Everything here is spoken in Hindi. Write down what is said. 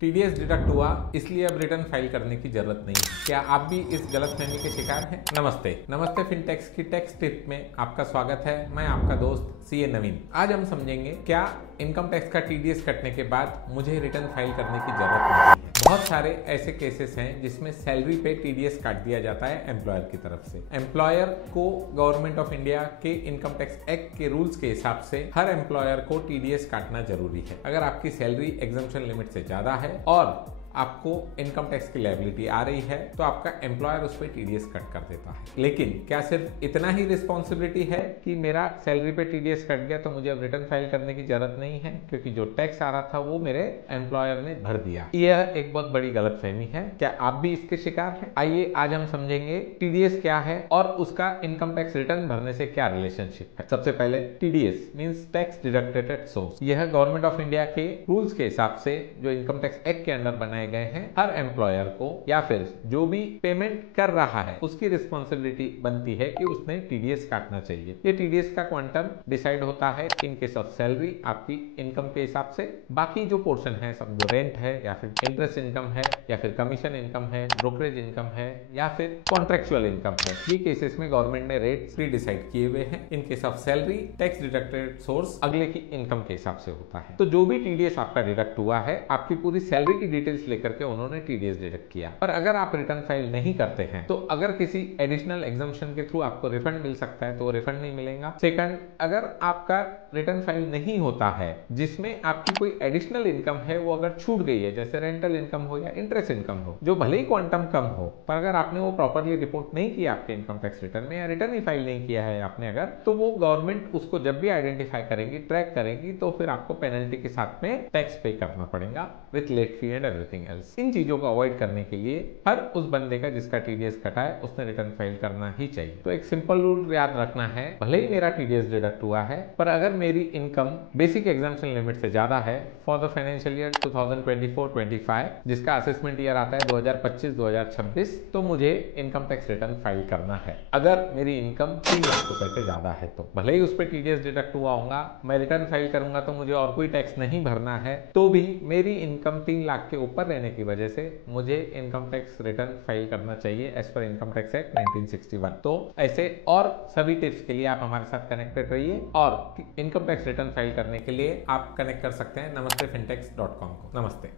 टीडीएस डिडक्ट हुआ इसलिए अब रिटर्न फाइल करने की जरूरत नहीं है। क्या आप भी इस गलतफहमी के शिकार हैं? नमस्ते फिनटेक्स की टैक्स टिप में आपका स्वागत है। मैं आपका दोस्त सीए नवीन। आज हम समझेंगे क्या इनकम टैक्स का टीडीएस कटने के बाद मुझे रिटर्न फाइल करने की जरूरत नहीं है। बहुत सारे ऐसे केसेस हैं जिसमें सैलरी पे टीडीएस काट दिया जाता है एम्प्लॉयर की तरफ से। एम्प्लॉयर को गवर्नमेंट ऑफ इंडिया के इनकम टैक्स एक्ट के रूल्स के हिसाब से हर एम्प्लॉयर को टीडीएस काटना जरूरी है। अगर आपकी सैलरी एग्जम्पशन लिमिट से ज्यादा है और आपको इनकम टैक्स की लायबिलिटी आ रही है तो आपका एम्प्लॉयर उस पर टीडीएस कट कर देता है। लेकिन क्या सिर्फ इतना ही रिस्पॉन्सिबिलिटी है कि मेरा सैलरी पे टीडीएस कट गया तो मुझे अब रिटर्न फाइल करने की जरूरत नहीं है, क्योंकि जो टैक्स आ रहा था वो मेरे एम्प्लॉयर ने भर दिया? यह एक बहुत बड़ी गलतफहमी है। क्या आप भी इसके शिकार हैं? आइए आज हम समझेंगे टीडीएस क्या है और उसका इनकम टैक्स रिटर्न भरने से क्या रिलेशनशिप है। सबसे पहले TDS means tax deducted at source. यह गवर्नमेंट ऑफ इंडिया के रूल्स के हिसाब से जो इनकम टैक्स एक्ट के अंडर बनाए गए हैं, हर एम्प्लॉयर को या फिर जो भी पेमेंट कर रहा है उसकी रिस्पॉन्सिबिलिटी बनती है कि उसने टीडीएस काटना चाहिए। ये टीडीएस का क्वांटम डिसाइड होता है इन केस ऑफ सैलरी आपकी इनकम के हिसाब से। बाकी जो पोर्शन है, समझो रेंट है या फिर इंटरेस्ट इनकम है या फिर कमीशन इनकम है, ब्रोकरेज इनकम है या फिर कॉन्ट्रेक्चुअल इनकम है, ये केसेस में गवर्नमेंट ने रेट प्री डिसाइड किए हुए हैं। In case of salary tax deducted source अगले की इनकम के हिसाब से होता है। तो जो भी टीडीएस आपका डिडक्ट हुआ है, आपकी पूरी सैलरी की डिटेल्स लेकर के उन्होंने टीडीएस डिडक्ट किया। पर अगर आप रिटर्न फाइल नहीं करते हैं तो अगर किसी एडिशनल एग्जम्पशन के थ्रू आपको रिफंड मिल सकता है तो रिफंड नहीं मिलेगा। सेकंड, अगर आपका रिटर्न फाइल नहीं होता है जिसमें आपकी कोई एडिशनल इनकम है वो अगर छूट गई है, जैसे रेंटल इनकम हो या इंटरेस्ट इनकम हो, जो भले ही क्वांटम कम हो, पर अगर आपने वो प्रॉपरली रिपोर्ट नहीं किया आपके इनकम टैक्स रिटर्न में या रिटर्न ही फाइल नहीं किया है आपने अगर, तो वो गवर्नमेंट उसको जब भी आइडेंटिफाई करेगी, ट्रैक करेगी, तो फिर आपको पेनल्टी के साथ में टैक्स पे करना पड़ेगा with late fee and everything else. इन चीजों को अवॉइड करने के लिए हर उस बंदे का जिसका टीडीएस कटा है उसने रिटर्न फाइल करना ही चाहिए। तो एक सिंपल रूल याद रखना है, भले ही मेरा टीडीएस डिडक्ट हुआ है पर अगर मेरी इनकम बेसिक एग्जम्पशन लिमिट से ज्यादा है फॉर द फाइनेंशियल ईयर 2024-25 जिसका असेसमेंट ईयर आता है 2025-2026, तो मुझे इनकम टैक्स रिटर्न फाइल करना है। अगर मेरी इनकम 3 लाख रुपए से ज्यादा है तो भले ही उस पर टीडीएस डिडक्ट हुआ होगा, मैं रिटर्न फाइल करूंगा तो मुझे और कोई टैक्स नहीं भरना है, तो भी मेरी इनकम 3 लाख के ऊपर रहने की वजह से मुझे इनकम टैक्स रिटर्न फाइल करना चाहिए as per income tax act 1961। तो ऐसे और सभी टिप्स के लिए आप हमारे साथ कनेक्टेड रहिए और इनकम टैक्स रिटर्न फाइल करने के लिए आप कनेक्ट कर सकते हैं namastefintex.com को। नमस्ते।